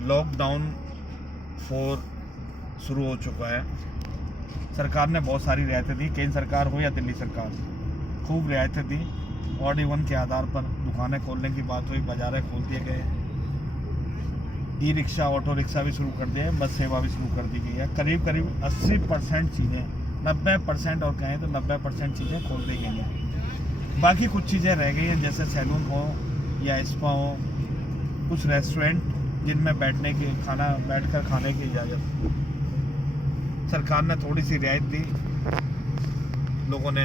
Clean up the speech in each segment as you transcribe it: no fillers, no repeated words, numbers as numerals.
Lockdown 4 शुरू हो चुका है। सरकार ने बहुत सारी रियायतें दी, केंद्र सरकार हो या दिल्ली सरकार, खूब रियायतें दी। ऑड इवन के आधार पर दुकानें खोलने की बात हुई, बाजारें खोल दिए गए, ई रिक्शा ऑटो रिक्शा भी शुरू कर दिया है, बस सेवा भी शुरू कर दी गई है। करीब करीब 80% चीज़ें, 90% और कहें तो 90% चीज़ें खोल दी गई हैं। बाकी कुछ चीज़ें रह गई हैं, जैसे सैलून हो या स्पा हो, कुछ रेस्टोरेंट जिनमें बैठकर खाने की इजाज़त सरकार ने थोड़ी सी रियायत दी। लोगों ने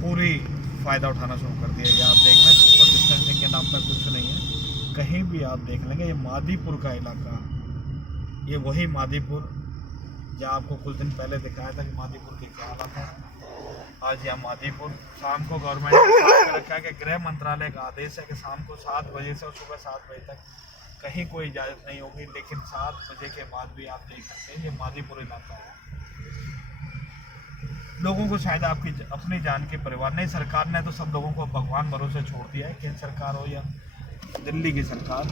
पूरी फ़ायदा उठाना शुरू कर दिया। ये आप देख लें, सोशल डिस्टेंसिंग के नाम पर कुछ नहीं है। कहीं भी आप देख लेंगे, ये मादीपुर का इलाका, ये वही मादीपुर जहाँ आपको कुछ दिन पहले दिखाया था कि मादीपुर की क्या हालत है। आज यहाँ मादीपुर, शाम को गवर्नमेंट ने रखा है कि गृह मंत्रालय का आदेश है कि शाम को 7 बजे से और सुबह 7 बजे तक कहीं कोई इजाज़त नहीं होगी, लेकिन 7 बजे के बाद भी आप देख सकते हैं ये मादीपुर इलाका है। लोगों को शायद आपकी अपनी जान की परिवार नहीं, सरकार ने तो सब लोगों को भगवान भरोसे छोड़ दिया है। केंद्र सरकार हो या दिल्ली की सरकार,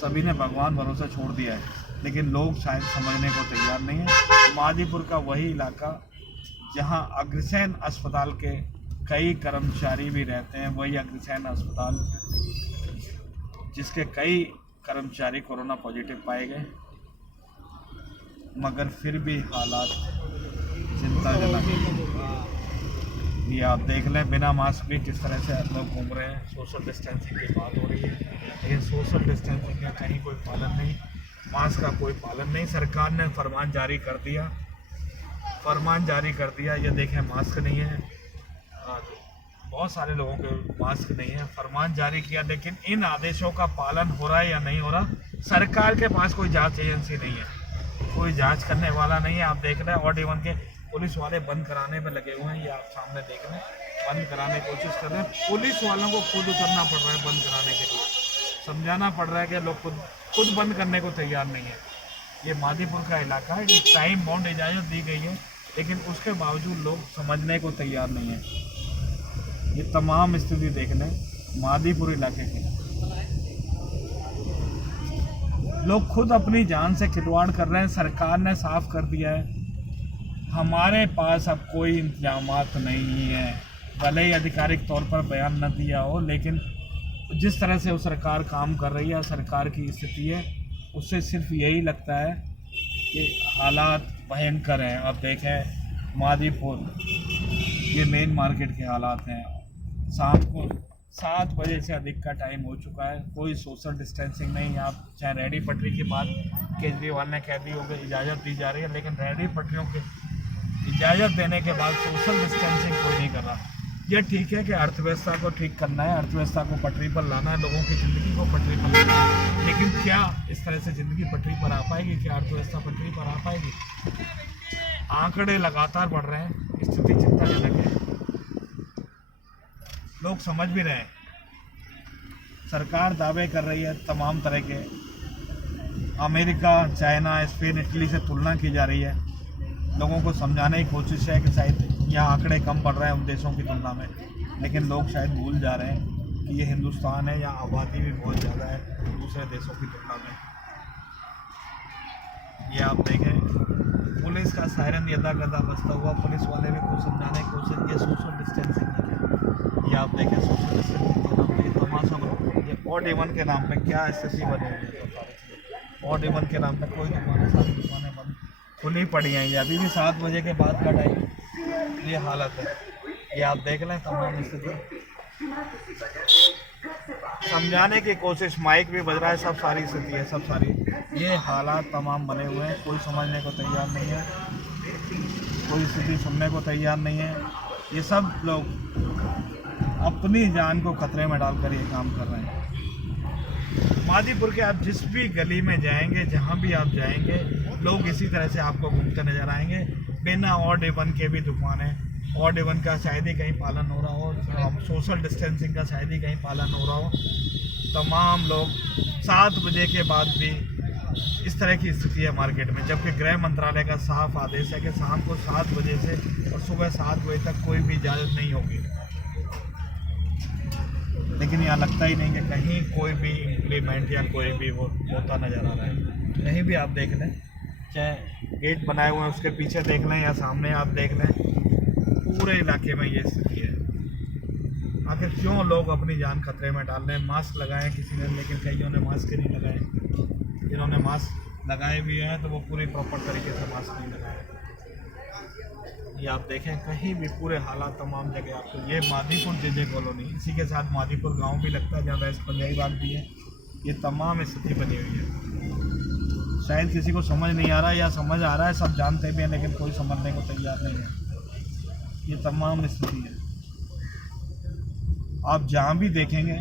सभी ने भगवान भरोसे छोड़ दिया है, लेकिन लोग शायद समझने को तैयार नहीं है। मादीपुर का वही इलाका जहां अग्रसेन अस्पताल के कई कर्मचारी भी रहते हैं, वही अग्रसेन अस्पताल जिसके कई कर्मचारी कोरोना पॉजिटिव पाए गए, मगर फिर भी हालात चिंताजनक है। ये आप देख लें, बिना मास्क भी किस तरह से लोग घूम रहे हैं। सोशल डिस्टेंसिंग की बात हो रही है, लेकिन सोशल डिस्टेंसिंग का कहीं कोई पालन नहीं, मास्क का कोई पालन नहीं। सरकार ने फरमान जारी कर दिया, ये देखें मास्क नहीं है, बहुत सारे लोगों के मास्क नहीं है। फरमान जारी किया, लेकिन इन आदेशों का पालन हो रहा है या नहीं हो रहा। सरकार के पास कोई जांच एजेंसी नहीं है, कोई जांच करने वाला नहीं है। आप देख रहे हैं ऑड इवन के पुलिस वाले बंद कराने में लगे हुए हैं, ये आप सामने देख रहे हैं, बंद कराने की कोशिश कर रहे हैं। पुलिस वालों को खुद उतरना पड़ रहा है बंद कराने के लिए, समझाना पड़ रहा है कि लोग खुद बंद करने को तैयार नहीं है। ये मादीपुर का इलाका है, एक टाइम बाउंड इजाज़त दी गई है, लेकिन उसके बावजूद लोग समझने को तैयार नहीं है। ये तमाम स्थिति देख लें मादीपुर इलाके की, लोग खुद अपनी जान से खिलवाड़ कर रहे हैं। सरकार ने साफ कर दिया है, हमारे पास अब कोई इंतजामात नहीं है। भले ही आधिकारिक तौर पर बयान न दिया हो, लेकिन जिस तरह से वो सरकार काम कर रही है, सरकार की स्थिति है, उससे सिर्फ यही लगता है कि हालात भयंकर हैं। अब देखें मादीपुर, ये मेन मार्केट के हालात हैं। शाम को 7 बजे से अधिक का टाइम हो चुका है, कोई सोशल डिस्टेंसिंग नहीं। आप चाहे रेहड़ी पटरी की बात केजरीवाल ने कह दी होगी, इजाज़त दी जा रही है, लेकिन रेहड़ी पटरियों की इजाज़त देने के बाद सोशल डिस्टेंसिंग कोई नहीं कर रहा। ये ठीक है कि अर्थव्यवस्था को ठीक करना है, अर्थव्यवस्था को पटरी पर लाना है, लोगों की ज़िंदगी को पटरी पर लाना है, लेकिन क्या इस तरह से ज़िंदगी पटरी पर आ पाएगी? क्या अर्थव्यवस्था पटरी पर आ पाएगी? आंकड़े लगातार बढ़ रहे हैं, स्थिति चिंताजनक है, लोग समझ भी रहे हैं। सरकार दावे कर रही है तमाम तरह के, अमेरिका, चाइना, स्पेन, इटली से तुलना की जा रही है। लोगों को समझाने की कोशिश है कि शायद यहाँ आंकड़े कम बढ़ रहे हैं उन देशों की तुलना में, लेकिन लोग शायद भूल जा रहे हैं कि ये हिंदुस्तान है, यहाँ आबादी भी बहुत ज़्यादा है दूसरे देशों की तुलना में। ये आप देखें, पुलिस का सायरन यदा कदा बजता हुआ, पुलिस वाले भी कुछ समझाने की कोशिश, ये सोशल डिस्टेंसिंग है। ये आप देखें, सोशल डिस्टेंसिंग के नाम पर तमाशा, ये ऑड इवन के नाम पे क्या स्थिति बनी हुई है। ऑड इवन के नाम पे कोई दुकानें, सारी दुकानें बंद खुली पड़ी हैं। ये अभी भी 7 बजे के बाद का टाइम, ये हालत है। ये आप देख लें तमाम स्थिति, समझाने की कोशिश, माइक भी बज रहा है, सब सारी स्थिति है, सब सारी ये हालात तमाम बने हुए हैं। कोई समझने को तैयार नहीं है, कोई स्थिति सुनने को तैयार नहीं है। ये सब लोग अपनी जान को खतरे में डालकर ये काम कर रहे हैं। मादीपुर के आप जिस भी गली में जाएंगे, जहाँ भी आप जाएंगे, लोग इसी तरह से आपको घूमते नजर आएंगे। बिना ऑड इवन के भी दुकानें, ऑड इवन का शायद ही कहीं पालन हो रहा हो, सोशल डिस्टेंसिंग का शायद ही कहीं पालन हो रहा हो। तमाम लोग 7 बजे के बाद भी इस तरह की स्थिति है मार्केट में, जबकि गृह मंत्रालय का साफ आदेश है कि शाम को 7 बजे से और सुबह 7 बजे तक कोई भी इजाज़त नहीं होगी। लेकिन यहाँ लगता ही नहीं कि कहीं कोई भी इम्प्लीमेंट या कोई भी वो होता नज़र आ रहा है। कहीं भी आप देख लें, चाहे गेट बनाए हुए हैं उसके पीछे देख लें या सामने आप देख लें, पूरे इलाके में ये स्थिति है। आखिर क्यों लोग अपनी जान खतरे में डाल रहे हैं? मास्क लगाए किसी ने, लेकिन कईयों ने मास्क ही नहीं लगाए। जिन्होंने मास्क लगाए भी हैं तो वो पूरी प्रॉपर तरीके से मास्क नहीं लगाए। ये आप देखें कहीं भी पूरे हालात तमाम जगह आपको, ये मादीपुर जेजे कॉलोनी, इसी के साथ मादीपुर गांव भी लगता है जहाँ वेस्ट पंजाबी बाग भी है। ये तमाम स्थिति बनी हुई है। शायद किसी को समझ नहीं आ रहा या समझ आ रहा है, सब जानते भी हैं लेकिन कोई समझने को तैयार नहीं है। ये तमाम स्थिति है, आप जहाँ भी देखेंगे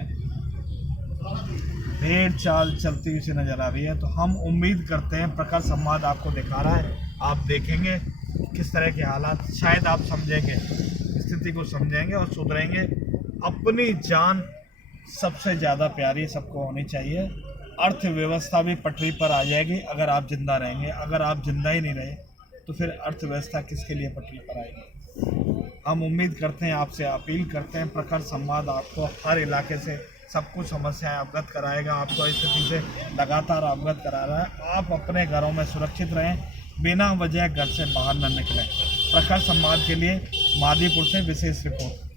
भेड़ चाल चलती हुई से नज़र आ रही है। तो हम उम्मीद करते हैं, प्रखर संवाद आपको दिखा रहा है, आप देखेंगे किस तरह के हालात, शायद आप समझेंगे, स्थिति को समझेंगे और सुधरेंगे। अपनी जान सबसे ज़्यादा प्यारी सबको होनी चाहिए। अर्थव्यवस्था भी पटरी पर आ जाएगी अगर आप जिंदा रहेंगे। अगर आप जिंदा ही नहीं रहे तो फिर अर्थव्यवस्था किसके लिए पटरी पर आएगी? हम उम्मीद करते हैं, आपसे अपील करते हैं, प्रखर संवाद आपको हर इलाके से सब कुछ समस्याएं अवगत कराएगा, आपको स्थिति से लगातार अवगत करा रहा है। आप अपने घरों में सुरक्षित रहें, बिना वजह घर से बाहर न निकलें। प्रखर संवाद के लिए मादीपुर से विशेष रिपोर्ट।